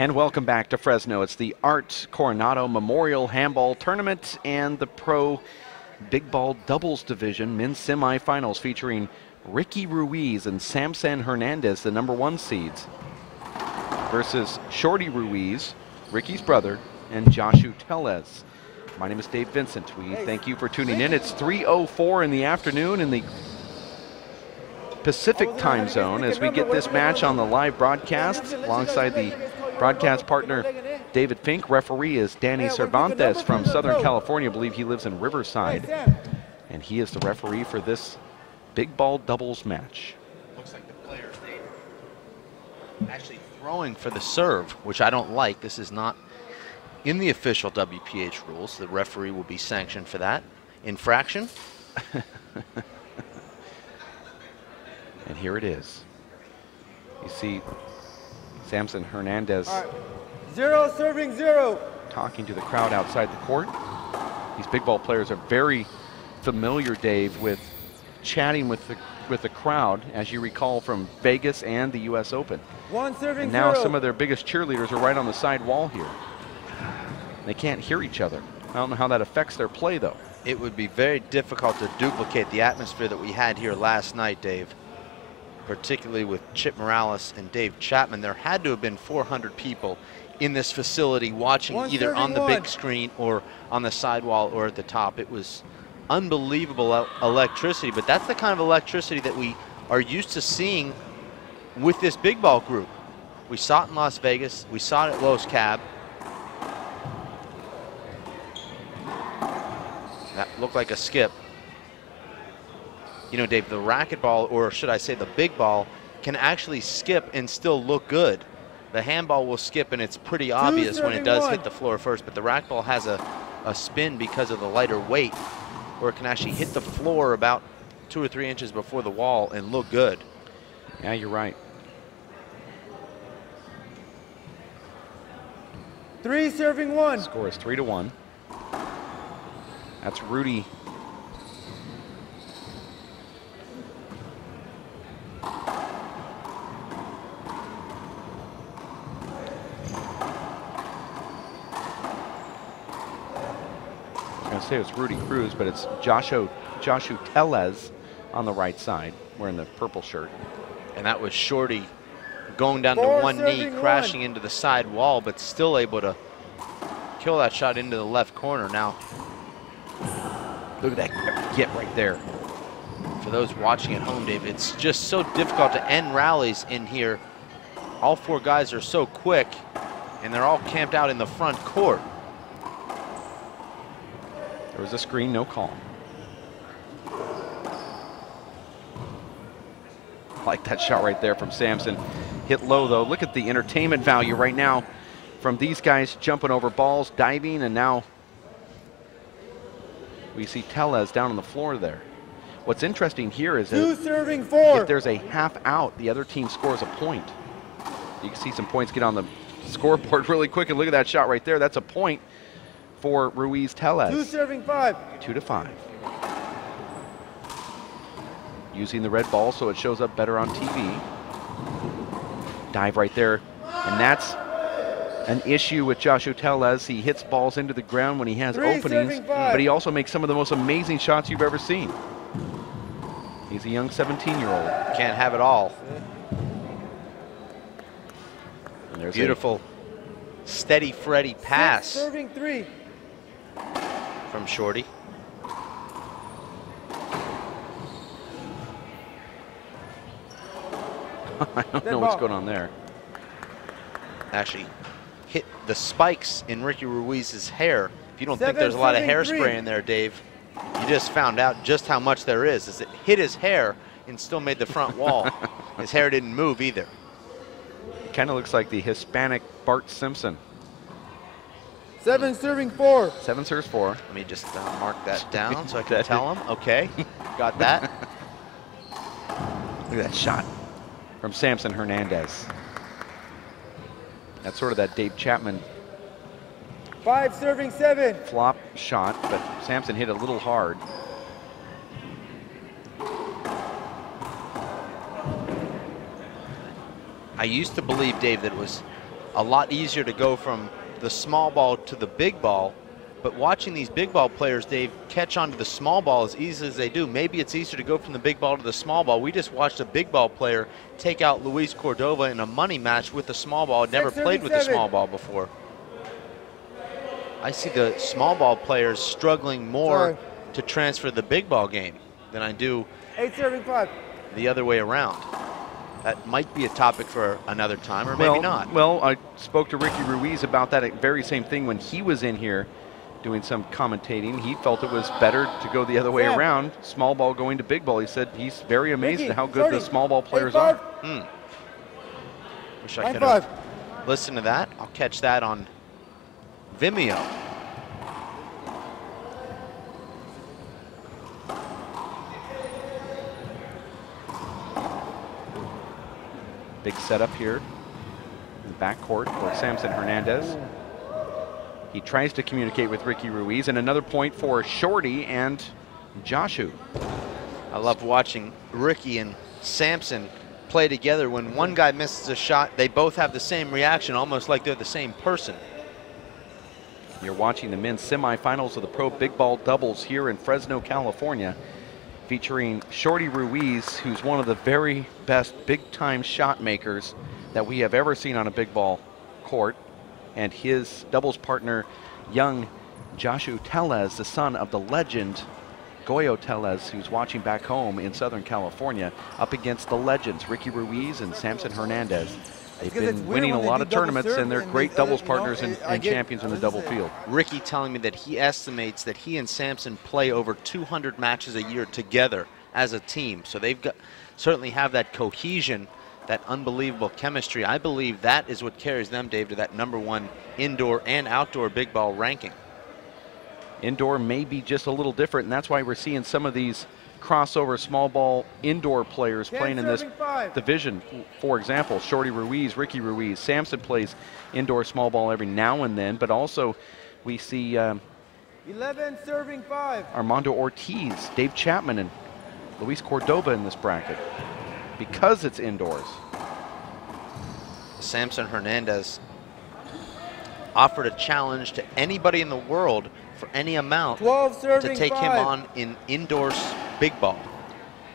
And welcome back to Fresno. It's the Art Coronado Memorial Handball Tournament and the Pro Big Ball Doubles Division men's semifinals featuring Ricky Ruiz and Samson Hernandez, the #1 seeds, versus Shorty Ruiz, Ricky's brother, and Joshu Tellez. My name is Dave Vincent. We thank you for tuning in. It's 3:04 in the afternoon in the Pacific time zone as we get this match on the live broadcast alongside the broadcast partner David Fink. Referee is Danny Cervantes from Southern California. I believe he lives in Riverside, and he is the referee for this big ball doubles match. Looks like the players, actually throwing for the serve, which I don't like. This is not in the official WPH rules. The referee will be sanctioned for that infraction. And here it is. You see Samson Hernandez zero serving zero, talking to the crowd outside the court. These big ball players are very familiar, Dave, with chatting with the crowd, as you recall from Vegas and the US Open. One serving and now zero. Some of their biggest cheerleaders are right on the side wall here. They can't hear each other. I don't know how that affects their play, though. It would be very difficult to duplicate the atmosphere that we had here last night, Dave, particularly with Chip Morales and Dave Chapman. There had to have been 400 people in this facility watching either on the big screen or on the sidewall or at the top. It was unbelievable electricity, but that's the kind of electricity that we are used to seeing with this big ball group. We saw it in Las Vegas. We saw it at Los Cab. That looked like a skip. You know, Dave, the racquetball, or should I say the big ball, can actually skip and still look good. The handball will skip and it's pretty obvious when it does hit the floor first, but the racquetball has a spin because of the lighter weight, where it can actually hit the floor about 2 or 3 inches before the wall and look good. Yeah, you're right. 3 serving 1. Score is 3-1. That's Rudy. I was going to say it's Rudy Cruz, but it's Joshu Tellez on the right side, wearing the purple shirt. And that was Shorty going down to one knee, crashing into the side wall, but still able to kill that shot into the left corner. Now, look at that get right there. For those watching at home, Dave, it's just so difficult to end rallies in here. All 4 guys are so quick, and they're all camped out in the front court. There was a screen, no call. Like that shot right there from Samson. Hit low, though. Look at the entertainment value right now from these guys jumping over balls, diving, and now we see Tellez down on the floor there. What's interesting here is that if there's a half out, the other team scores a point. You can see some points get on the scoreboard really quick, and look at that shot right there. That's a point for Ruiz Tellez. 2 serving 5. 2-5. Using the red ball so it shows up better on TV. Dive right there, and that's an issue with Joshu Tellez. He hits balls into the ground when he has openings, but he also makes some of the most amazing shots you've ever seen. He's a young 17-year-old. Can't have it all. And there's beautiful, steady Freddy pass. 6 serving 3. From Shorty. I don't know what's going on there. Actually hit the spikes in Ricky Ruiz's hair. If you don't think there's a lot of hairspray in there, Dave, you just found out just how much there is. It hit his hair and still made the front wall. His hair didn't move either. Kind of looks like the Hispanic Bart Simpson. 7 serving 4. 7 serves 4. Let me just mark that down so I can tell him. Okay, got that. Look at that shot from Samson Hernandez. That's sort of that Dave Chapman 5 serving 7. flop shot, but Samson hit a little hard. I used to believe, Dave, that it was a lot easier to go from the small ball to the big ball. But watching these big ball players, Dave, catch on to the small ball as easy as they do, maybe it's easier to go from the big ball to the small ball. We just watched a big ball player take out Luis Cordova in a money match with the small ball. Never played with the small ball before. I see the small ball players struggling more to transfer the big ball game than I do 8 serving 5. the other way around. That might be a topic for another time, or maybe not. Well, I spoke to Ricky Ruiz about that very same thing when he was in here doing some commentating. He felt it was better to go the other way around, small ball going to big ball. He said he's very amazed at how good the small ball players are. Wish I could have listened to that. I'll catch that on Vimeo. Big setup here in the backcourt for Samson Hernandez. He tries to communicate with Ricky Ruiz, and another point for Shorty and Joshu. I love watching Ricky and Samson play together. When one guy misses a shot, they both have the same reaction, almost like they're the same person. You're watching the men's semifinals of the Pro Big Ball Doubles here in Fresno, California, featuring Shorty Ruiz, who's one of the very best big-time shot makers that we have ever seen on a big ball court, and his doubles partner, young Joshu Tellez, the son of the legend Goyo Tellez, who's watching back home in Southern California, up against the legends Ricky Ruiz and Samson Hernandez. They've been winning a lot of tournaments, and they're great doubles partners and champions in the double field. Ricky telling me that he estimates that he and Samson play over 200 matches a year together as a team. So they've got certainly have that cohesion, that unbelievable chemistry. I believe that is what carries them, Dave, to that #1 indoor and outdoor big ball ranking. Indoor may be just a little different, and that's why we're seeing some of these crossover small ball indoor players playing in this division. For example, Shorty Ruiz, Ricky Ruiz. Samson plays indoor small ball every now and then, but also we see 11 serving 5. Armando Ortiz, Dave Chapman, and Luis Cordova in this bracket because it's indoors. Samson Hernandez offered a challenge to anybody in the world for any amount 12 serving to take 5. him on in indoors big ball.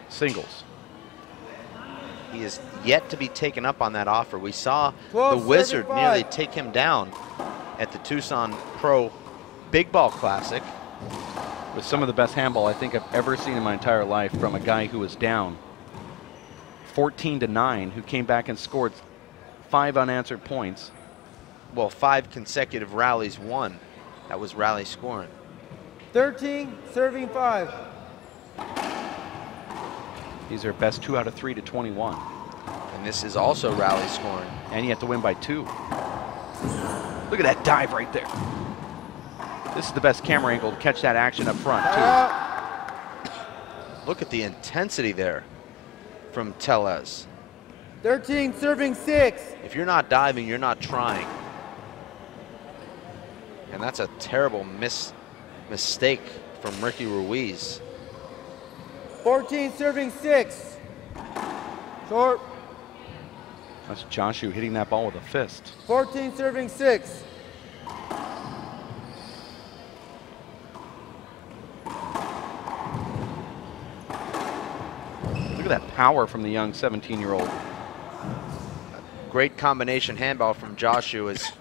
Singles. He is yet to be taken up on that offer. We saw the 12 Wizard serving nearly 5. take him down at the Tucson Pro Big Ball Classic. With some of the best handball I think I've ever seen in my entire life from a guy who was down 14-9, who came back and scored 5 unanswered points. Well, 5 consecutive rallies won. That was rally scoring. 13 serving 5. These are best 2 out of 3 to 21. And this is also rally scoring. And you have to win by 2. Look at that dive right there. This is the best camera angle to catch that action up front, too. Look at the intensity there from Tellez. 13 serving 6. If you're not diving, you're not trying. And that's a terrible mistake from Ricky Ruiz. 14 serving 6. Short. That's Joshu hitting that ball with a fist. 14 serving 6. Look at that power from the young 17-year-old. Great combination handball from Joshu as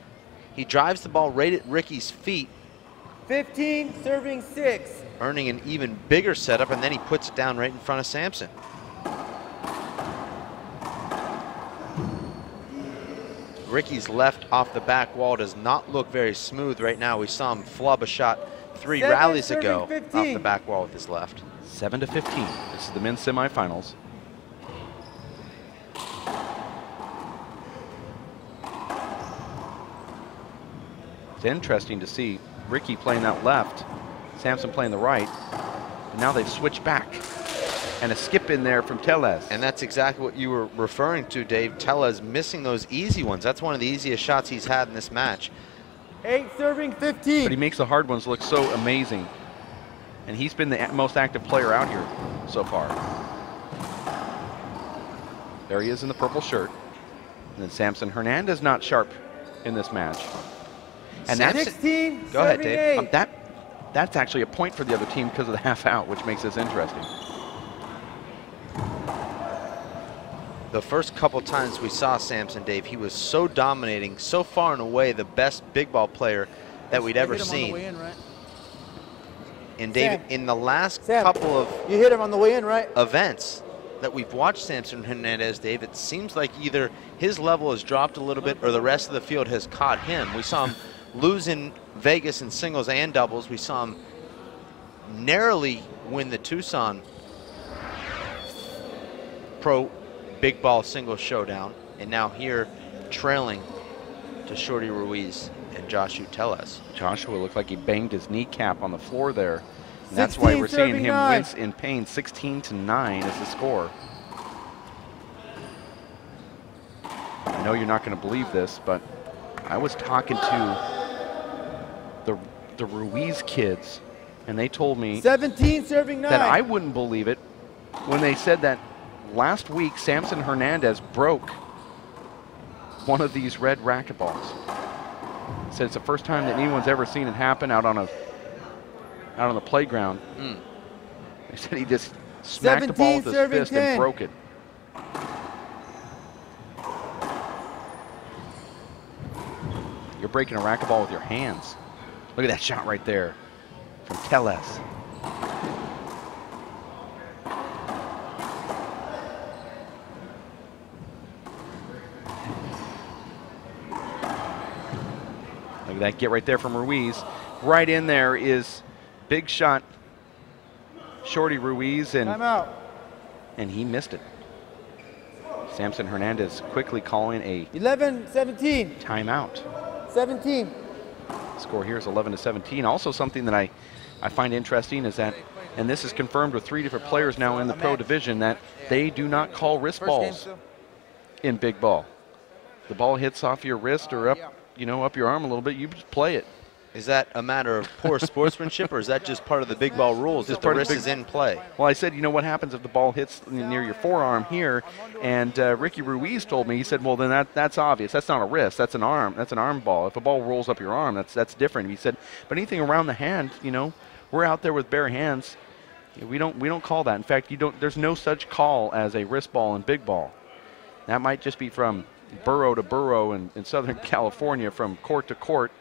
he drives the ball right at Ricky's feet, 15 serving 6. earning an even bigger setup, and then he puts it down right in front of Samson. Ricky's left off the back wall does not look very smooth right now. We saw him flub a shot 3 7 rallies serving ago 15. off the back wall with his left. 7-15. This is the men's semifinals. It's interesting to see Ricky playing that left, Samson playing the right, and now they've switched back. And a skip in there from Tellez. And that's exactly what you were referring to, Dave. Tellez missing those easy ones. That's one of the easiest shots he's had in this match. 8 serving 15. But he makes the hard ones look so amazing. And he's been the most active player out here so far. There he is in the purple shirt. And then Samson Hernandez not sharp in this match. And that's 16, Go ahead, serving Dave. 8. That's actually a point for the other team because of the half out, which makes this interesting. The first couple times we saw Sampson, Dave, he was so dominating, so far and away the best big ball player that we'd ever seen. And David, in the last couple of You hit him on the way in, right? events that we've watched Sampson Hernandez, Dave, it seems like either his level has dropped a little bit or the rest of the field has caught him. We saw him lose in Vegas in singles and doubles. We saw him narrowly win the Tucson Pro Big Ball Singles Showdown, and now here trailing to Shorty Ruiz and Joshua Tellez. Joshua looked like he banged his kneecap on the floor there. And that's why we're seeing him wince in pain. 16-9 is the score. I know you're not going to believe this, but I was talking to the Ruiz kids, and they told me 17, serving 9. that I wouldn't believe it when they said that last week Sampson Hernandez broke one of these red racquetballs. Said it's the first time that anyone's ever seen it happen out on the playground. They said he just smacked the ball with his fist 10. and broke it. You're breaking a racquetball with your hands. Look at that shot right there from Tellez. Look at that get right there from Ruiz. Right in there is big shot Shorty Ruiz, and he missed it. Sampson Hernandez quickly calling a 11, 17. timeout. 17. Score here is 11-17. Also something that I find interesting is that, and this is confirmed with 3 different players now in the pro division, that they do not call wrist balls in big ball. The ball hits off your wrist or up, up your arm a little bit, you just play it. Is that a matter of poor sportsmanship, or is that just part of the big ball rules if the wrist is in play? Well, I said, what happens if the ball hits near your forearm here? And Ricky Ruiz told me, he said, well, then that's obvious. That's not a wrist. That's an arm. That's an arm ball. If a ball rolls up your arm, that's different. He said, but anything around the hand, we're out there with bare hands. We don't call that. In fact, there's no such call as a wrist ball in big ball. That might just be from borough to borough in Southern California, from court to court.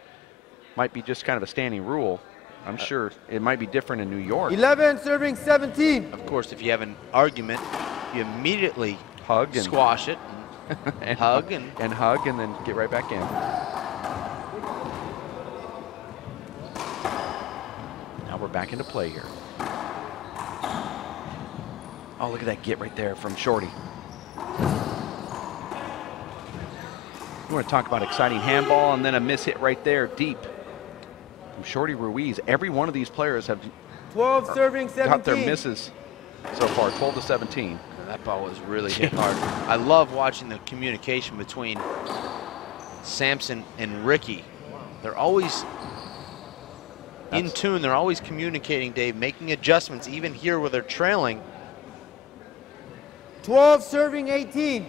Might be just kind of a standing rule. I'm sure it might be different in New York. 11, serving 17. Of course, if you have an argument, you immediately hug and squash it, and hug and then get right back in. Now we're back into play here. Oh, look at that get right there from Shorty. You want to talk about exciting handball, and then a miss hit right there deep from Shorty Ruiz. Every one of these players have 12, serving 17. got their misses so far, 12-17. That ball was really hit hard. I love watching the communication between Sampson and Ricky. They're always in tune. They're always communicating, Dave, making adjustments, even here where they're trailing. 12, serving 18.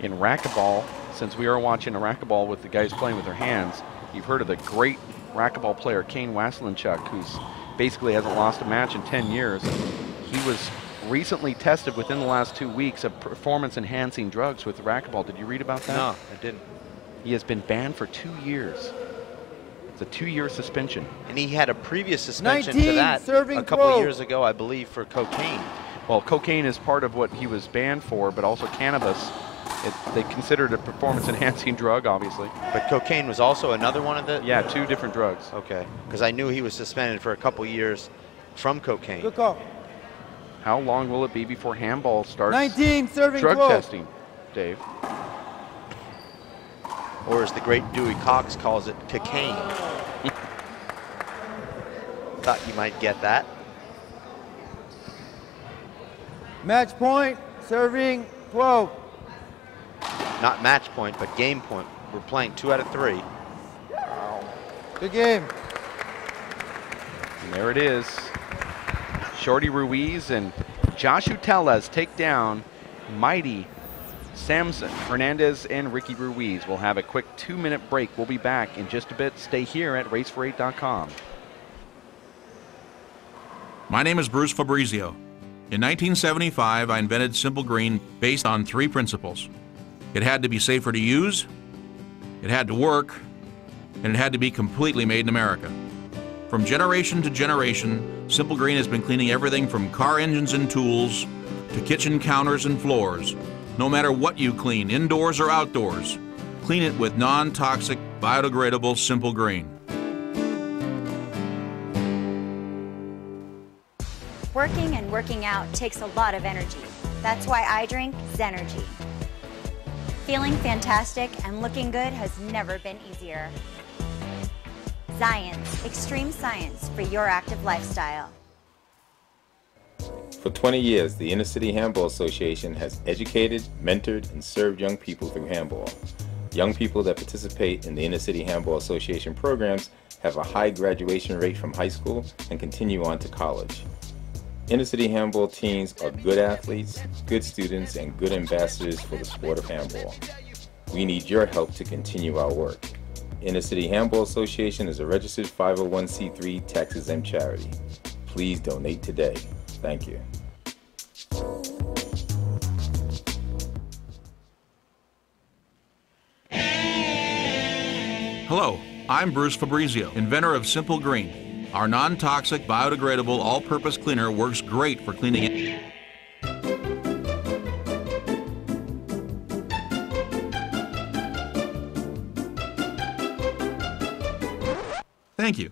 In racquetball, since we are watching a racquetball with the guys playing with their hands, you've heard of the great racquetball player Kane Wasselinchuk, who's basically hasn't lost a match in 10 years. He was recently tested within the last 2 weeks of performance-enhancing drugs with racquetball. Did you read about that? No, I didn't. He has been banned for 2 years. It's a 2-year suspension. And he had a previous suspension 19, to that serving a couple 12. years ago, I believe, for cocaine. Well, cocaine is part of what he was banned for, but also cannabis. They consider it a performance-enhancing drug, obviously. But cocaine was also another one of the? Yeah, 2 different drugs. Okay, because I knew he was suspended for a couple years from cocaine. Good call. How long will it be before handball starts 19, serving drug 12. testing, Dave? Or as the great Dewey Cox calls it, cocaine. Thought you might get that. Match point, serving 12. not match point, but game point. We're playing 2 out of 3. Good game. And there it is. Shorty Ruiz and Joshua Tellez take down mighty Samson Hernandez and Ricky Ruiz. We'll have a quick 2-minute break. We'll be back in just a bit. Stay here at racefor8.com. My name is Bruce Fabrizio. In 1975, I invented Simple Green based on 3 principles. It had to be safer to use, it had to work, and it had to be completely made in America. From generation to generation, Simple Green has been cleaning everything from car engines and tools to kitchen counters and floors. No matter what you clean, indoors or outdoors, clean it with non-toxic, biodegradable Simple Green. Working and working out takes a lot of energy. That's why I drink Zenergy. Feeling fantastic and looking good has never been easier. Zions, extreme science for your active lifestyle. For 20 years, the Inner City Handball Association has educated, mentored, and served young people through handball. Young people that participate in the Inner City Handball Association programs have a high graduation rate from high school and continue on to college. Inner City Handball teams are good athletes, good students, and good ambassadors for the sport of handball. We need your help to continue our work. Inner City Handball Association is a registered 501c3 tax-exempt charity. Please donate today. Thank you. Hello, I'm Bruce Fabrizio, inventor of Simple Green. Our non-toxic, biodegradable, all-purpose cleaner works great for cleaning it. Thank you.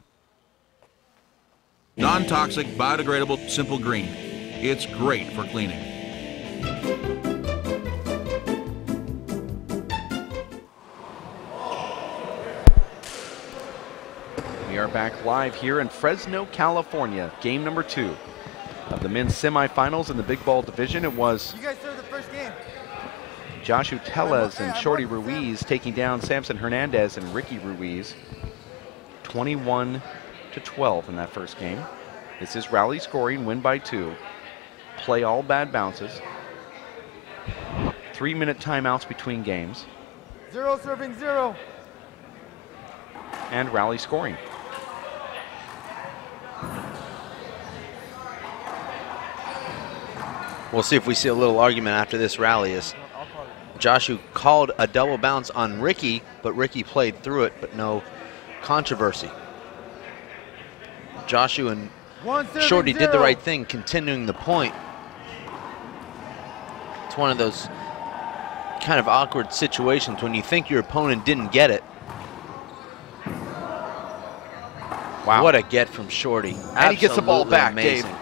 Non-toxic, biodegradable, Simple Green. It's great for cleaning. We are back live here in Fresno, California. Game number 2 of the men's semifinals in the big ball division. It was You guys served the first game. Joshua Tellez and Shorty Ruiz taking down Samson Hernandez and Ricky Ruiz. 21-12 in that first game. This is rally scoring, win by 2. Play all bad bounces. 3-minute timeouts between games. 0 serving 0. And rally scoring. We'll see if we see a little argument after this rally as Joshua called a double bounce on Ricky, but Ricky played through it, but no controversy. Joshua and Shorty did the right thing, continuing the point. It's one of those kind of awkward situations when you think your opponent didn't get it. Wow. What a get from Shorty. And he gets the ball Absolutely back, amazing. Dave.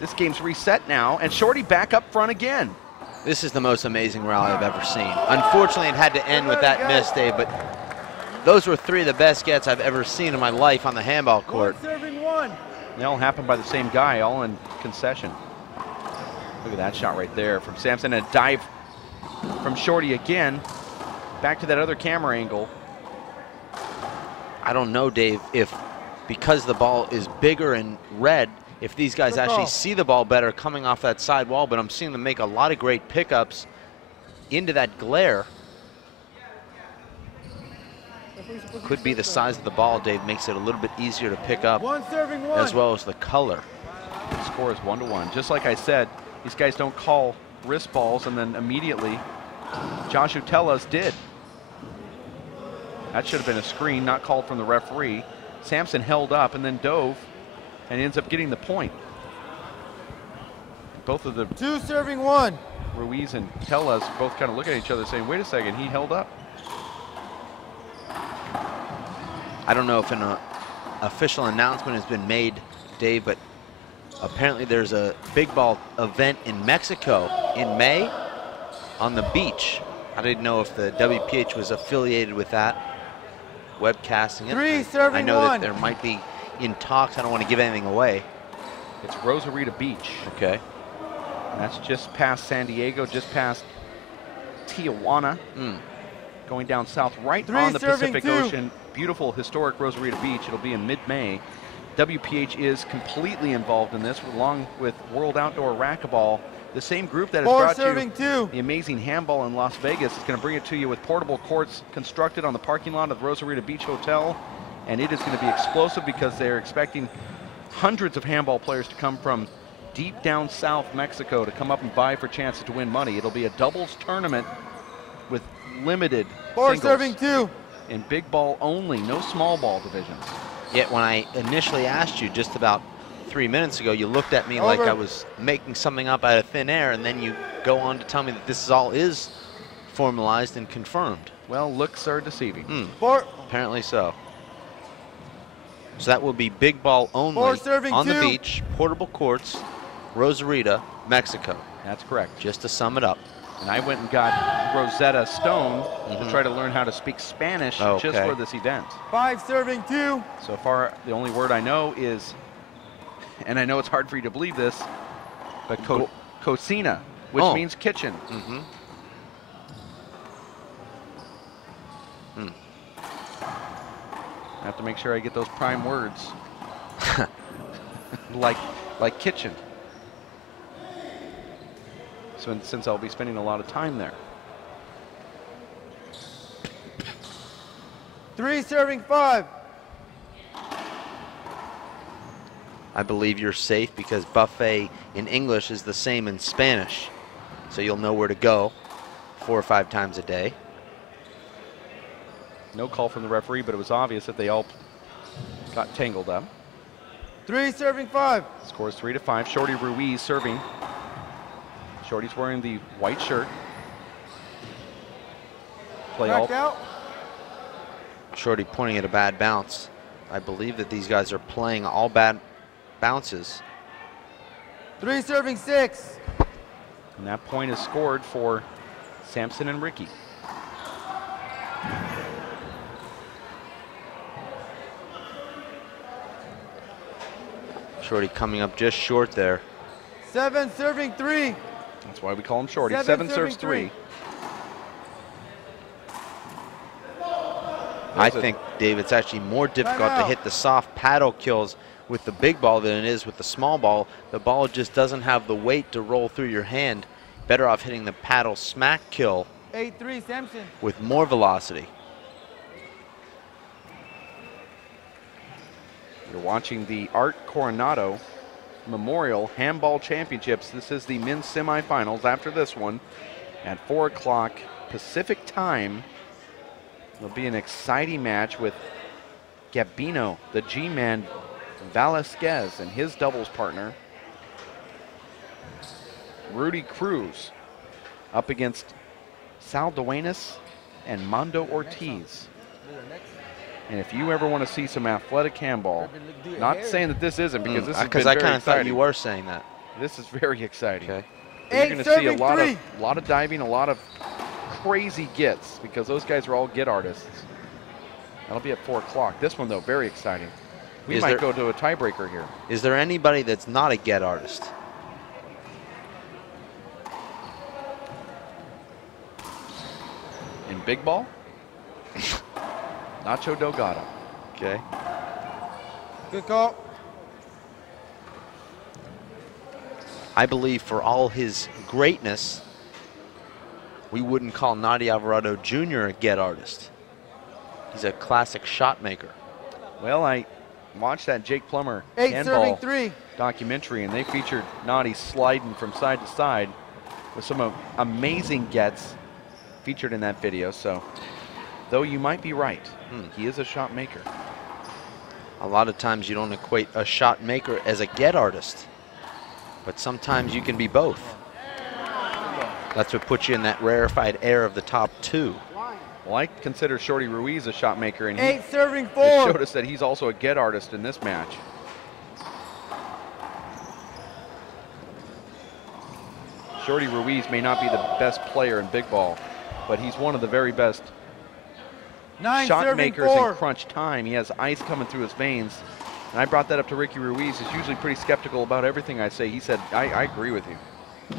This game's reset now, and Shorty back up front again. This is the most amazing rally I've ever seen. Unfortunately, it had to end with that miss, Dave, but those were 3 of the best gets I've ever seen in my life on the handball court. 1 serving 1. They all happened by the same guy, all in concession. Look at that shot right there from Samson. A dive from Shorty again. Back to that other camera angle. I don't know, Dave, if because the ball is bigger and red, if these guys actually see the ball better coming off that side wall, but I'm seeing them make a lot of great pickups into that glare. Could be the size of the ball, Dave, makes it a little bit easier to pick up, 1 serving 1. as well as the color. The score is 1-1. Just like I said, these guys don't call wrist balls, and then immediately Joshua Tellez did. That should have been a screen, not called from the referee. Samson held up and then dove and ends up getting the point. Both of the 2 serving 1. Ruiz and Tellez both kind of look at each other saying, wait a second, he held up. I don't know if an official announcement has been made, Dave, but apparently there's a big ball event in Mexico in May on the beach. I didn't know if the WPH was affiliated with that, webcasting it. 3 serving 1. I know that there might be in talks. I don't want to give anything away. It's Rosarita Beach. Okay. That's just past San Diego, just past Tijuana, going down south right Three on the serving Pacific two. Ocean. Beautiful, historic Rosarita Beach. It'll be in mid-May. WPH is completely involved in this, along with World Outdoor Racquetball. The same group that has Four brought serving you two. the amazing handball in Las Vegas is going to bring it to you with portable courts constructed on the parking lot of the Rosarita Beach Hotel. And it is going to be explosive because they're expecting hundreds of handball players to come from deep down south Mexico to come up and vie for chances to win money. It'll be a doubles tournament with limited Four singles serving two. in big ball only, no small ball divisions. Yet when I initially asked you just about 3 minutes ago, you looked at me like Over. I was making something up out of thin air, and then you go on to tell me that this all is formalized and confirmed. Well, looks are deceiving. Four. Apparently so. So that will be big ball only Four serving on the two. beach, portable courts, Rosarita, Mexico. That's correct. Just to sum it up. And I went and got Rosetta Stone to try to learn how to speak Spanish just Okay. for this event. Five serving two. So far, the only word I know is, and I know it's hard for you to believe this, but cocina, which Oh. means kitchen. I have to make sure I get those prime words. like kitchen. So since I'll be spending a lot of time there. Three serving five. I believe you're safe because buffet in English is the same in Spanish. So you'll know where to go 4 or 5 times a day. No call from the referee, but it was obvious that they all got tangled up. Three serving five. Scores 3-5. Shorty Ruiz serving. Shorty's wearing the white shirt. Play all. Knocked out. Shorty pointing at a bad bounce. I believe that these guys are playing all bad bounces. Three serving six. And that point is scored for Sampson and Ricky. Shorty coming up just short there. Seven serving three. That's why we call him Shorty. Seven Seven serves serving 3. I Those are- think, Dave, it's actually more difficult to Timeout. hit the soft paddle kills with the big ball than it is with the small ball. The ball just doesn't have the weight to roll through your hand. Better off hitting the paddle smack kill 8-3 Sampson. with more velocity. You're watching the Art Coronado Memorial Handball Championships. This is the men's semifinals. After this one, at 4 o'clock Pacific time, there'll be an exciting match with Gabino, the G-Man Velasquez, and his doubles partner, Rudy Cruz, up against Sal Duenas and Mando Ortiz. And if you ever want to see some athletic handball, not saying that this isn't, because this has been Because I very kind of thought exciting. you were saying that. This is very exciting. Okay. You're Eight going to see a serving lot three. of diving, a lot of crazy gets, because those guys are all get artists. That'll be at 4 o'clock. This one, though, very exciting. We Is might there- go to a tiebreaker here. Is there anybody that's not a get artist? In big ball, Nacho Delgado. Okay. Good call. I believe for all his greatness, we wouldn't call Nadia Alvarado Jr. a get artist. He's a classic shot maker. Well, I watched that Jake Plummer Eight serving handball three. documentary, and they featured Nadi sliding from side to side with some amazing gets featured in that video. So, though you might be right, he is a shot maker. A lot of times you don't equate a shot maker as a get artist, but sometimes you can be both. That's what puts you in that rarefied air of the top 2. Well, I consider Shorty Ruiz a shot maker, and he Eight serving it four. showed us that he's also a get artist in this match. Shorty Ruiz may not be the best player in big ball, but he's one of the very best Nine shot serving makers four. in crunch time. He has ice coming through his veins. And I brought that up to Ricky Ruiz. He's usually pretty skeptical about everything I say. He said, I agree with you.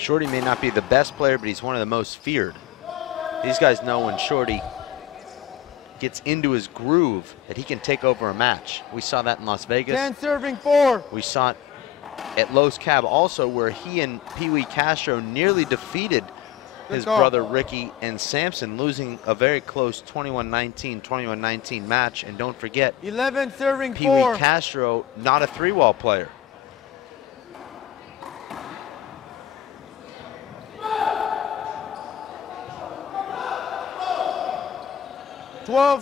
Shorty may not be the best player, but he's one of the most feared. These guys know when Shorty gets into his groove that he can take over a match. We saw that in Las Vegas. 10 serving 4. We saw it at Los Cab also, where he and Pee Wee Castro nearly defeated his brother Ricky and Samson, losing a very close 21-19, 21-19 match. And don't forget, 11 serving Pee Wee 4. Castro, not a 3-wall player.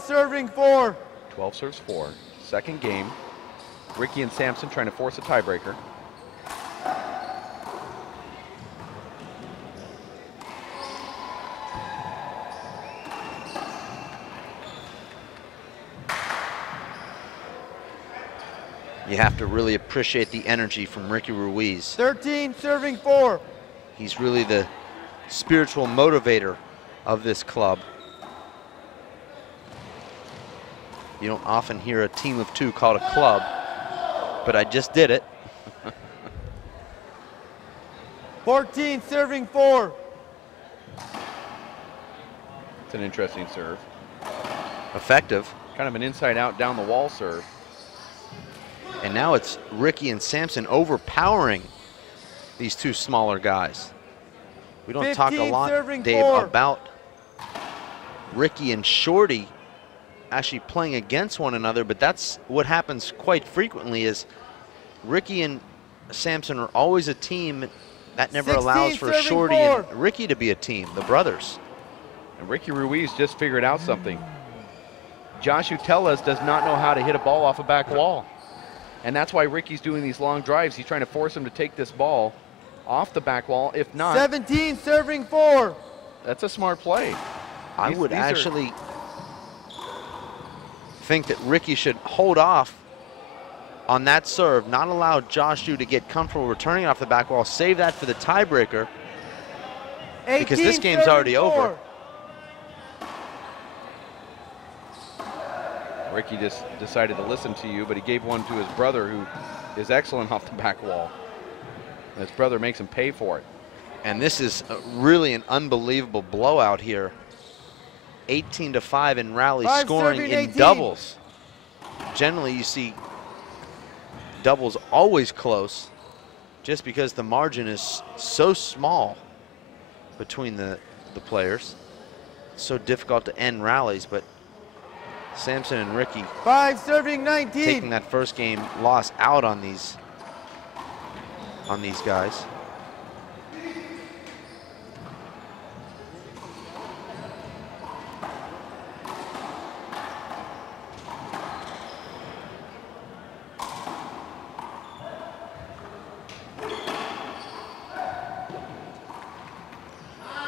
Serving 4. 12 serves 4. Second game. Ricky and Samson trying to force a tiebreaker. You have to really appreciate the energy from Ricky Ruiz. 13 serving 4. He's really the spiritual motivator of this club. You don't often hear a team of 2 called a club, but I just did it. 14 serving 4. It's an interesting serve. Effective. Kind of an inside-out down the wall serve. And now it's Ricky and Samson overpowering these 2 smaller guys. We don't talk a lot, Dave, about Ricky and Shorty actually playing against one another, but that's what happens quite frequently. Is Ricky and Samson are always a team. That never allows for Shorty and Ricky to be a team, the brothers. And Ricky Ruiz just figured out something. Josh Utelas does not know how to hit a ball off a back wall. And that's why Ricky's doing these long drives. He's trying to force him to take this ball off the back wall. If not, 17 serving 4. That's a smart play. I would actually think that Ricky should hold off on that serve, not allow Josh Yu to get comfortable returning off the back wall, save that for the tiebreaker, because this game's already over. Ricky just decided to listen to you, but he gave one to his brother, who is excellent off the back wall. And his brother makes him pay for it. And this is really an unbelievable blowout here. 18-5 in rally scoring in 18. doubles. Generally, you see doubles always close, just because the margin is so small between the players. It's so difficult to end rallies, but Samson and Ricky 5 serving 19. taking that first game loss out on these guys.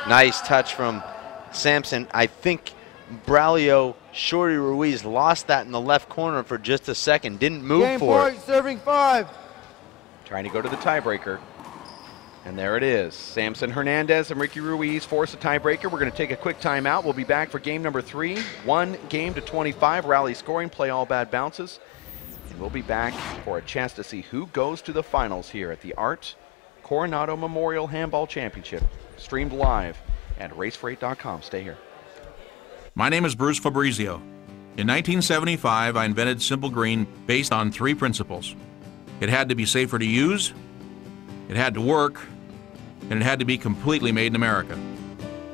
Nice touch from Samson. I think Braulio Shorty Ruiz lost that in the left corner for just a second. Didn't move Game for point, it. serving 5. Trying to go to the tiebreaker. And there it is. Samson Hernandez and Ricky Ruiz force a tiebreaker. We're going to take a quick timeout. We'll be back for game number 3. 1 game to 25. Rally scoring. Play all bad bounces. And we'll be back for a chance to see who goes to the finals here at the Art Coronado Memorial Handball Championship. Streamed live at racefreight.com. Stay here. My name is Bruce Fabrizio. In 1975, I invented Simple Green based on 3 principles. It had to be safer to use, it had to work, and it had to be completely made in America.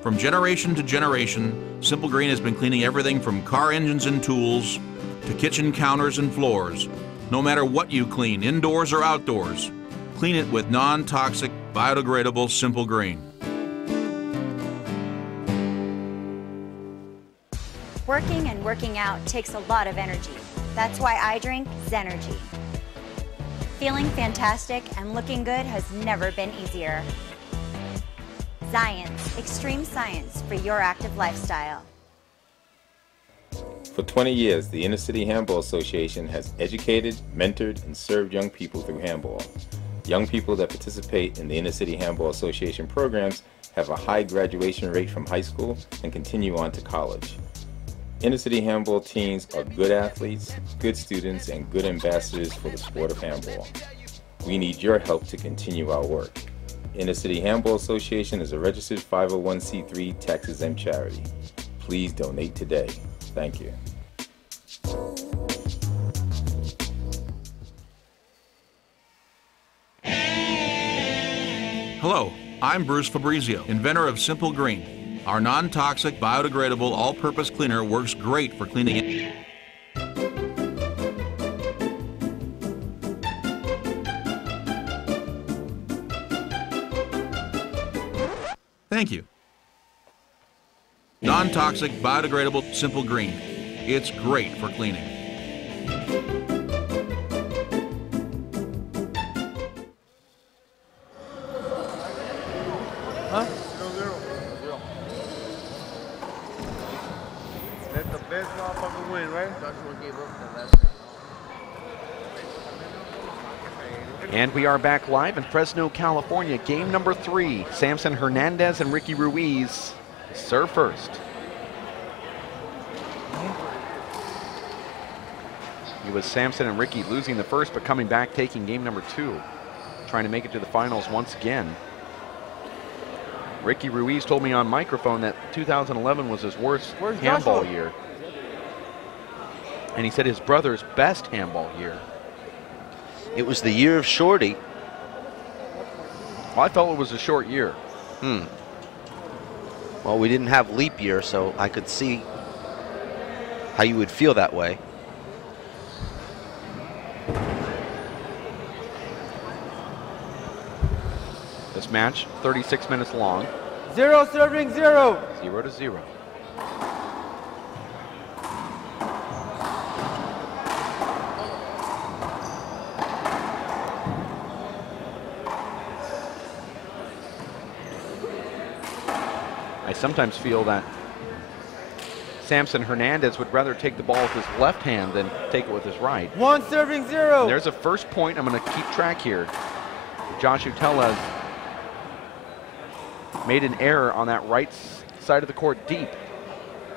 From generation to generation, Simple Green has been cleaning everything from car engines and tools to kitchen counters and floors. No matter what you clean, indoors or outdoors, clean it with non-toxic, biodegradable Simple Green. Working and working out takes a lot of energy. That's why I drink Zenergy. Feeling fantastic and looking good has never been easier. Science, extreme science for your active lifestyle. For 20 years, the Inner City Handball Association has educated, mentored, and served young people through handball. Young people that participate in the Inner City Handball Association programs have a high graduation rate from high school and continue on to college. Inner City Handball teams are good athletes, good students, and good ambassadors for the sport of handball. We need your help to continue our work. Inner City Handball Association is a registered 501c3 tax-exempt charity. Please donate today. Thank you. Hello, I'm Bruce Fabrizio, inventor of Simple Green. Our non-toxic, biodegradable, all-purpose cleaner works great for cleaning. Thank you. Non-toxic, biodegradable, Simple Green. It's great for cleaning. Huh? 0-0. Let the best motherfucker win, right? And we are back live in Fresno, California. Game number 3. Samson Hernandez and Ricky Ruiz serve first. It was Samson and Ricky losing the first, but coming back, taking game number 2. Trying to make it to the finals once again. Ricky Ruiz told me on microphone that 2011 was his worst handball year. And he said his brother's best handball year. It was the year of Shorty. Well, I felt it was a short year. Well, we didn't have leap year, so I could see how you would feel that way. This match, 36 minutes long. 0 serving 0. 0-0. I sometimes feel that Samson Hernandez would rather take the ball with his left hand than take it with his right. 1 serving 0. There's a first point. I'm going to keep track here. Josh Utelas made an error on that right side of the court deep.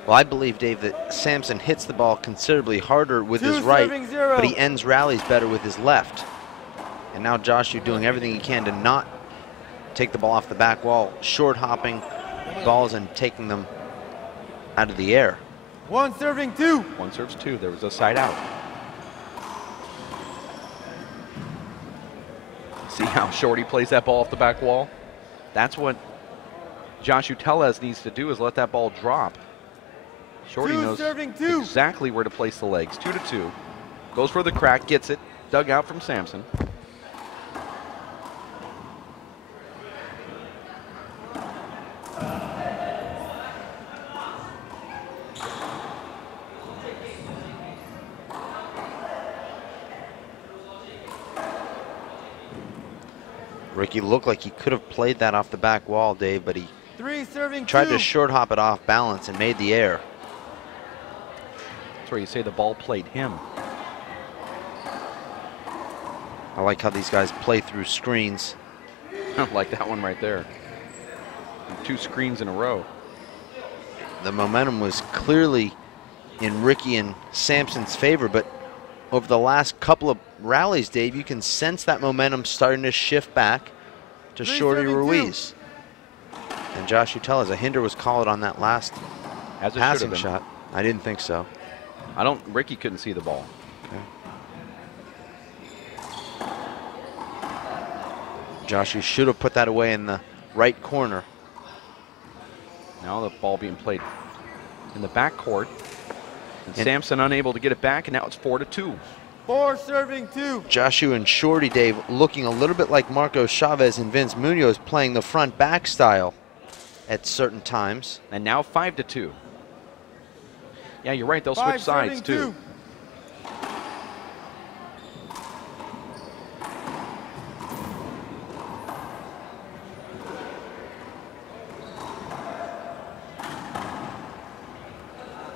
Well, I believe, Dave, that Samson hits the ball considerably harder with his 2 right, serving 0. but he ends rallies better with his left. And now Josh, you're doing everything he can to not take the ball off the back wall, short hopping balls and taking them out of the air. 1 serving 2. 1 serves 2. There was a side out. See how Shorty plays that ball off the back wall? That's what Josh Utelas needs to do, is let that ball drop. Shorty 2 knows serving 2. exactly where to place the legs. 2-2. Goes for the crack, gets it. Dug out from Samson. Ricky looked like he could have played that off the back wall, Dave, but he 3 serving tried 2. to short hop it off balance and made the air. That's where you say the ball played him. I like how these guys play through screens. Like that one right there. 2 screens in a row. The momentum was clearly in Ricky and Samson's favor, but over the last couple of rallies, Dave, you can sense that momentum starting to shift back to 3 Shorty serving 2. Ruiz. And Josh Utelas, a hinder was called on that last As it should have passing been. shot. I didn't think so. Ricky couldn't see the ball. Okay. Josh, you should have put that away in the right corner. Now the ball being played in the back court. And Samson unable to get it back, and now it's 4-2. 4 serving 2. Joshua and Shorty, Dave, looking a little bit like Marco Chavez and Vince Munoz, playing the front back style at certain times. And now 5-2. Yeah, you're right. They'll 5 switch sides serving too. 2.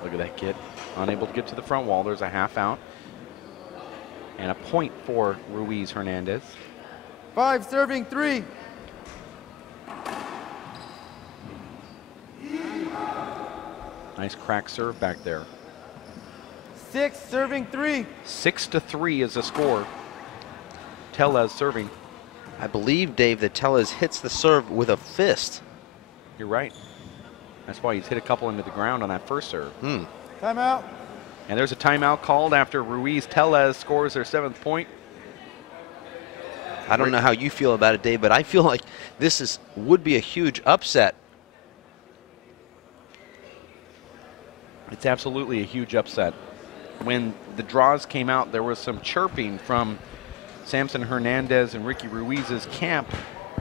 Look at that kid. Unable to get to the front wall. There's a half out. And a point for Ruiz Hernandez. 5 serving 3. Nice crack serve back there. 6 serving 3. 6-3 is the score. Tellez serving. I believe, Dave, that Tellez hits the serve with a fist. You're right. That's why he's hit a couple into the ground on that first serve. Timeout. And there's a timeout called after Ruiz Tellez scores their 7th point. I don't know how you feel about it, Dave, but I feel like this would be a huge upset. It's absolutely a huge upset. When the draws came out, there was some chirping from Samson Hernandez and Ricky Ruiz's camp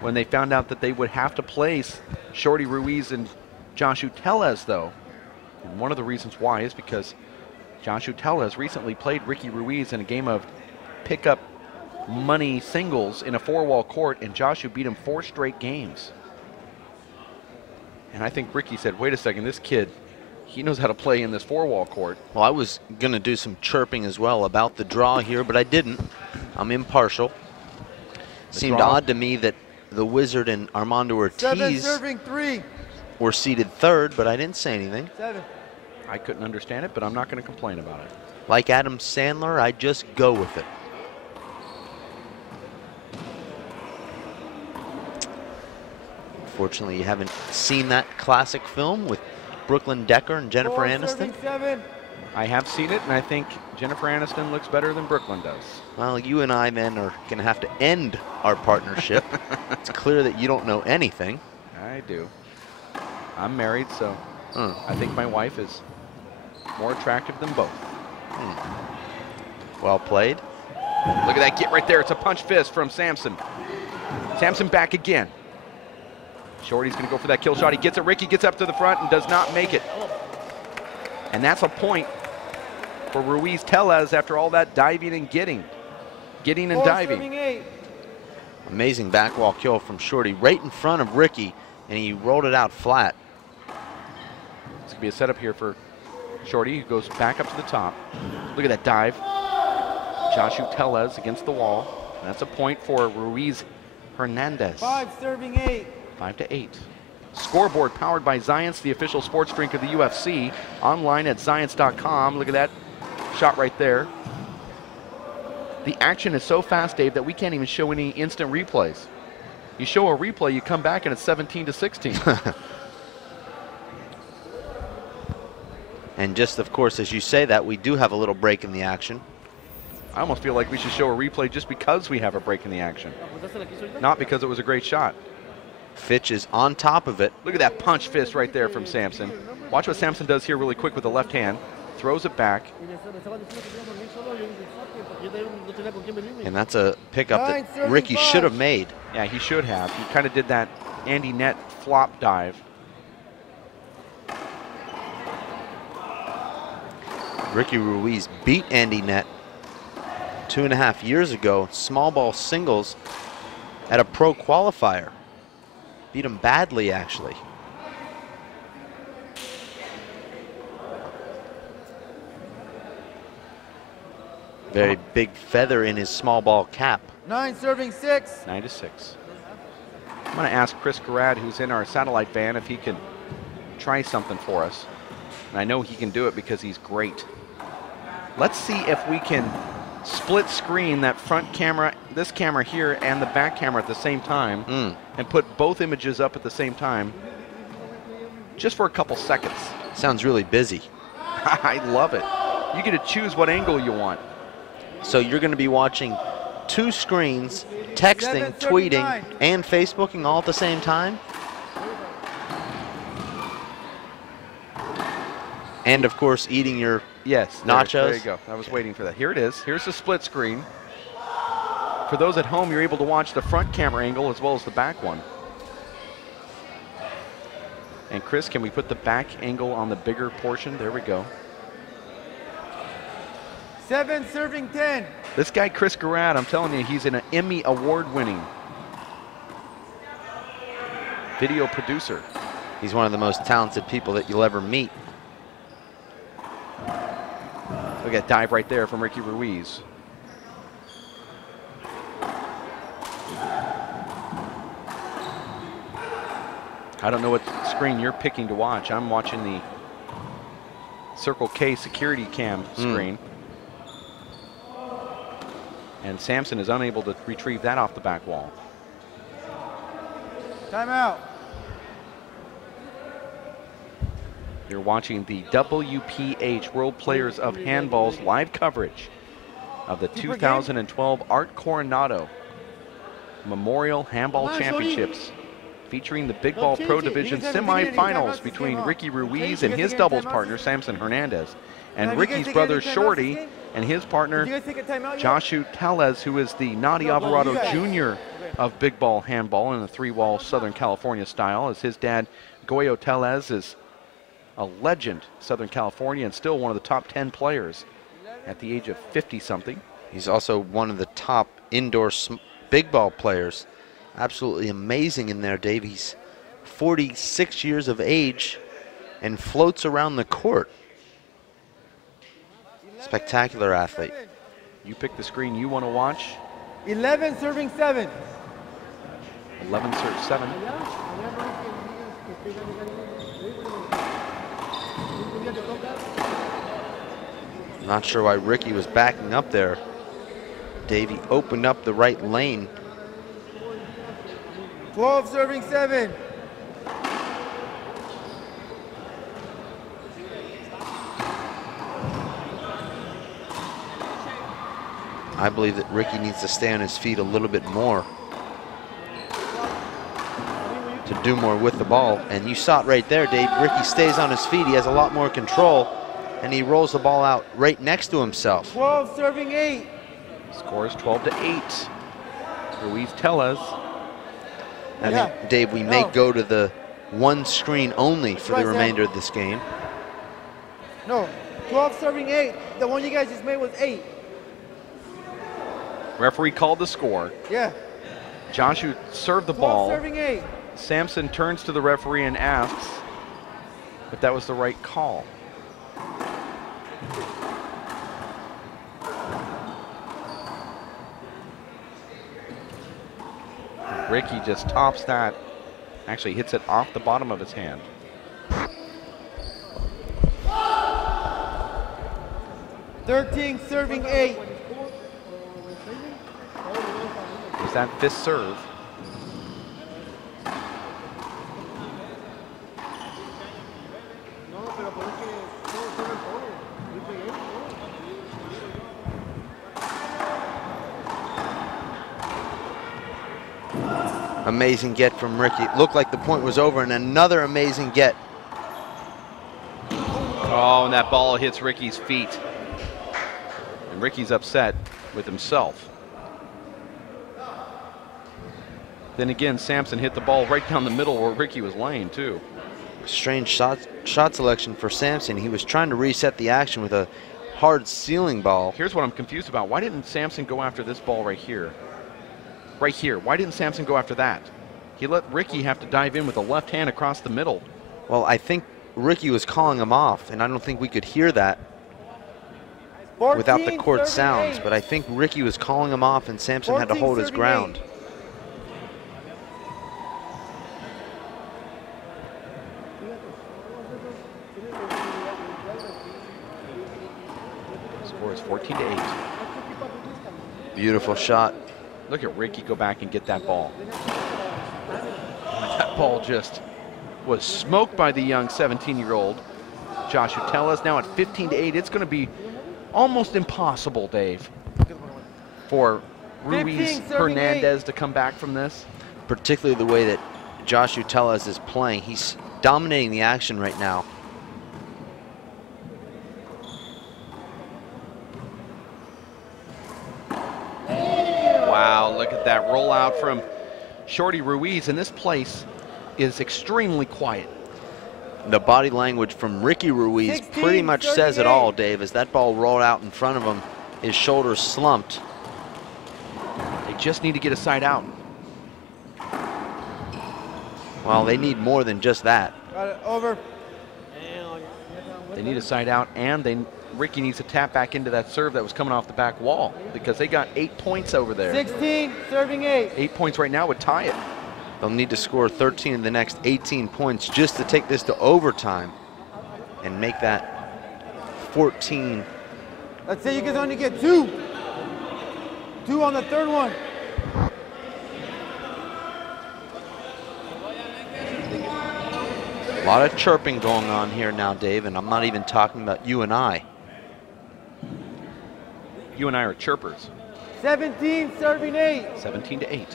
when they found out that they would have to place Shorty Ruiz and Joshua Tellez, though. And one of the reasons why is because Joshua Tellez recently played Ricky Ruiz in a game of pickup money singles in a 4-wall court, and Joshua beat him 4 straight games. And I think Ricky said, wait a second, this kid, he knows how to play in this 4-wall court. Well, I was going to do some chirping as well about the draw here, but I didn't. I'm impartial. Seemed odd to me that the Wizard and Armando 7 Ortiz serving 3. were seated 3rd, but I didn't say anything. 7. I couldn't understand it, but I'm not going to complain about it. Like Adam Sandler, I just go with it. Fortunately, you haven't seen that classic film with Brooklyn Decker and Jennifer 4 Aniston. serving 7. I have seen it, and I think Jennifer Aniston looks better than Brooklyn does. Well, you and I, then, are going to have to end our partnership. It's clear that you don't know anything. I do. I'm married, so I think my wife is more attractive than both. Well played. Look at that get right there. It's a punch fist from Samson. Samson back again. Shorty's going to go for that kill shot. He gets it. Ricky gets up to the front and does not make it. And that's a point for Ruiz Tellez after all that diving and getting and 4 diving. serving 8. Amazing back wall kill from Shorty right in front of Ricky, and he rolled it out flat. It's going to be a setup here for Shorty, who goes back up to the top. Look at that dive. Joshua Tellez against the wall. And that's a point for Ruiz Hernandez. 5 serving 8. 5-8. Scoreboard powered by Zions, the official sports drink of the UFC. Online at Zions.com. Look at that shot right there. The action is so fast, Dave, that we can't even show any instant replays. You show a replay, you come back, and it's 17-16. And just, of course, as you say that, we do have a little break in the action. I almost feel like we should show a replay just because we have a break in the action, not because it was a great shot. Fitch is on top of it. Look at that punch fist right there from Samson. Watch what Samson does here really quick with the left hand. Throws it back. And that's a pickup that Ricky should have made. Yeah, he should have. He kind of did that Andy Net flop dive. Ricky Ruiz beat Andy Net 2.5 years ago, small ball singles at a pro qualifier. Beat him badly, actually. Very big feather in his small ball cap. 9 serving 6. 9-6. I'm going to ask Chris Garrad, who's in our satellite van, if he can try something for us. And I know he can do it because he's great. Let's see if we can split screen that front camera, this camera here, and the back camera at the same time, and put both images up at the same time, just for a couple seconds. Sounds really busy. I love it. You get to choose what angle you want. So you're going to be watching 2 screens, texting, tweeting, and Facebooking all at the same time? And, of course, eating your nachos. There you go. I was waiting for that. Here it is. Here's the split screen. For those at home, you're able to watch the front camera angle as well as the back one. And Chris, can we put the back angle on the bigger portion? There we go. 7 serving 10. This guy, Chris Garrad, I'm telling you, he's an Emmy award-winning video producer. He's one of the most talented people that you'll ever meet. Look at that dive right there from Ricky Ruiz. I don't know what screen you're picking to watch. I'm watching the Circle K security cam screen. And Samson is unable to retrieve that off the back wall. Timeout. You're watching the WPH World Players of Handball's live coverage of the 2012 Art Coronado Memorial Handball Championships, featuring the Big Ball Pro Division semifinals between Ricky Ruiz and his doubles partner, Samson Hernandez, and Ricky's brother, Shorty, and his partner, Joshua Tellez, who is the Nadi Alvarado Jr. of Big Ball Handball in the three-wall Southern California style, as his dad, Goyo Tellez, is a legend Southern California and still one of the top 10 players at the age of 50-something. He's also one of the top indoor big ball players. Absolutely amazing in there, Dave. He's 46 years of age and floats around the court. Spectacular athlete. You pick the screen you want to watch. 11 serving 7. 11 serve 7. Not sure why Ricky was backing up there. Davey opened up the right lane. 12 serving 7. I believe that Ricky needs to stay on his feet a little bit more to do more with the ball. And you saw it right there, Dave. Ricky stays on his feet. He has a lot more control, and he rolls the ball out right next to himself. 12 serving 8. Score is 12-8. Ruiz Tellez. I think, Dave, we may go to the one screen only for the remainder of this game. No, 12 serving 8. The one you guys just made was 8. Referee called the score. Yeah. Joshua served the 12 ball. serving 8. Samson turns to the referee and asks if that was the right call. Ricky just tops that. Actually hits it off the bottom of his hand. Thirteen serving 8. Was that fifth serve? Amazing get from Ricky. It looked like the point was over, and another amazing get. Oh, and that ball hits Ricky's feet. And Ricky's upset with himself. Then again, Samson hit the ball right down the middle where Ricky was laying too. Strange shot selection for Samson. He was trying to reset the action with a hard ceiling ball. Here's what I'm confused about. Why didn't Samson go after this ball right here? Right here. Why didn't Samson go after that? He let Ricky have to dive in with a left hand across the middle. Well, I think Ricky was calling him off, and I don't think we could hear that 14, without the court 38. sounds, but I think Ricky was calling him off, and Samson had to 14, hold his 38. ground. Score is 14-8. Beautiful shot. Look at Ricky go back and get that ball. That ball just was smoked by the young 17-year-old Joshua Tellez. Now at 15-8, it's going to be almost impossible, Dave, for Ruiz Hernandez to come back from this. Particularly the way that Joshua Tellez is playing. He's dominating the action right now. Wow, look at that rollout from Shorty Ruiz, and this place is extremely quiet. The body language from Ricky Ruiz 16, pretty much says it 38. all, Dave. As that ball rolled out in front of him, his shoulders slumped. They just need to get a side out. Well, they need more than just that. Got it. Over. They need a side out, and Ricky needs to tap back into that serve that was coming off the back wall, because they got 8 points over there. 16 serving 8. 8 points right now would tie it. They'll need to score 13 in the next 18 points just to take this to overtime and make that 14. Let's say you guys only get 2. 2 on the third one. A lot of chirping going on here now, Dave, and I'm not even talking about you and I. You and I are chirpers. 17, serving 8. 17-8.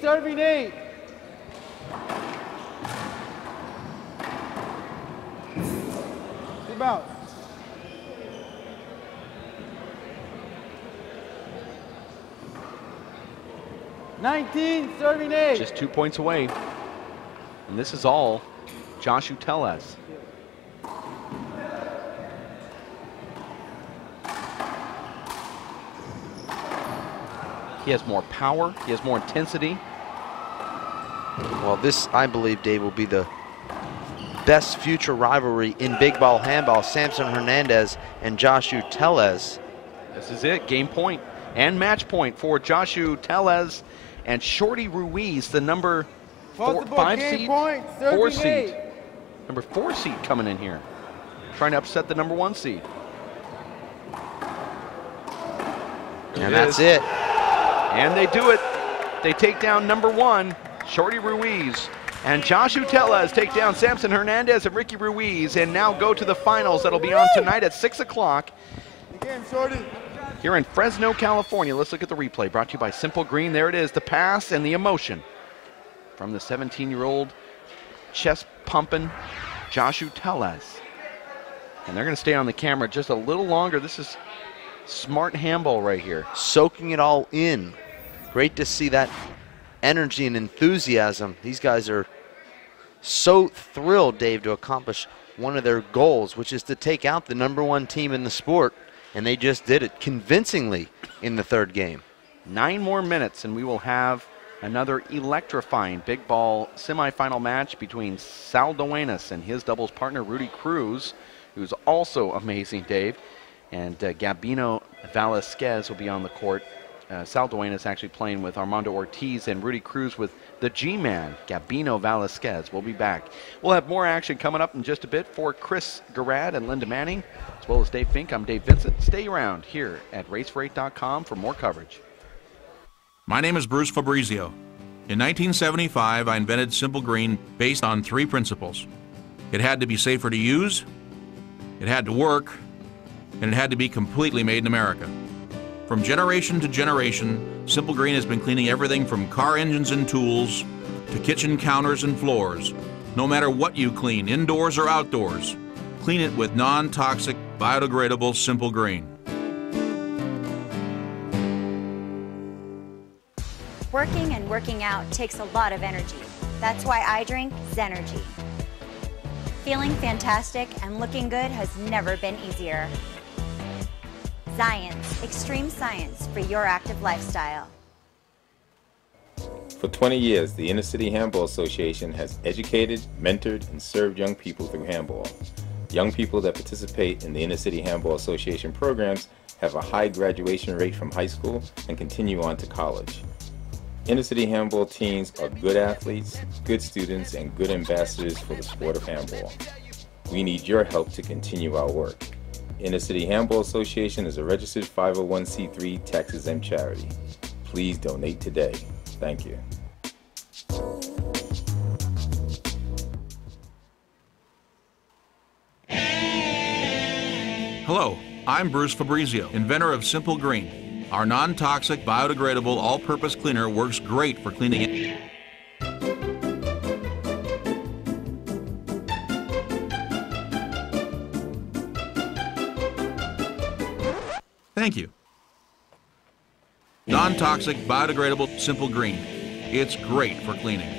Serving 8. About. Serving 8. Just 2 points away. And this is all Josh Uteles. He has more power. He has more intensity. Well, this, I believe, Dave, will be the best future rivalry in big ball handball. Samson Hernandez and Josh Uteles. This is it. Game point and match point for Josh Uteles and Shorty Ruiz, the number 5 seed, 4 seed. Number 4 seed coming in here, trying to upset the number 1 seed. And that's it. And they do it. They take down number 1, Shorty Ruiz. And Josh Uteles take down Samson Hernandez and Ricky Ruiz, and now go to the finals. That'll be on tonight at 6 o'clock here in Fresno, California. Let's look at the replay, brought to you by Simple Green. There it is, the pass and the emotion from the 17-year-old chest-pumping Josh Uteles. And they're going to stay on the camera just a little longer. This is smart handball right here. Soaking it all in. Great to see that energy and enthusiasm. These guys are so thrilled, Dave, to accomplish one of their goals, which is to take out the number 1 team in the sport, and they just did it convincingly in the 3rd game. 9 more minutes and we will have another electrifying big ball semifinal match between Sal Duenas and his doubles partner Rudy Cruz, who's also amazing, Dave, and Gabino Velasquez will be on the court. Sal Duenas actually playing with Armando Ortiz, and Rudy Cruz with the G-Man, Gabino Velasquez. We'll be back. We'll have more action coming up in just a bit for Chris Garrad and Linda Manning, as well as Dave Fink. I'm Dave Vincent. Stay around here at racefor8.com for more coverage. My name is Bruce Fabrizio. In 1975, I invented Simple Green based on 3 principles. It had to be safer to use, it had to work, and it had to be completely made in America. From generation to generation, Simple Green has been cleaning everything from car engines and tools to kitchen counters and floors. No matter what you clean, indoors or outdoors, clean it with non-toxic, biodegradable Simple Green. Working and working out takes a lot of energy. That's why I drink Zenergy. Feeling fantastic and looking good has never been easier. Zions, extreme science for your active lifestyle. For 20 years, the Inner City Handball Association has educated, mentored, and served young people through handball. Young people that participate in the Inner City Handball Association programs have a high graduation rate from high school and continue on to college. Inner City Handball teams are good athletes, good students, and good ambassadors for the sport of handball. We need your help to continue our work. Inner City Handball Association is a registered 501c3 tax-exempt charity. Please donate today. Thank you. Hello, I'm Bruce Fabrizio, inventor of Simple Green. Our non-toxic, biodegradable, all-purpose cleaner works great for cleaning it. Thank you. Non-toxic, biodegradable, Simple Green. It's great for cleaning.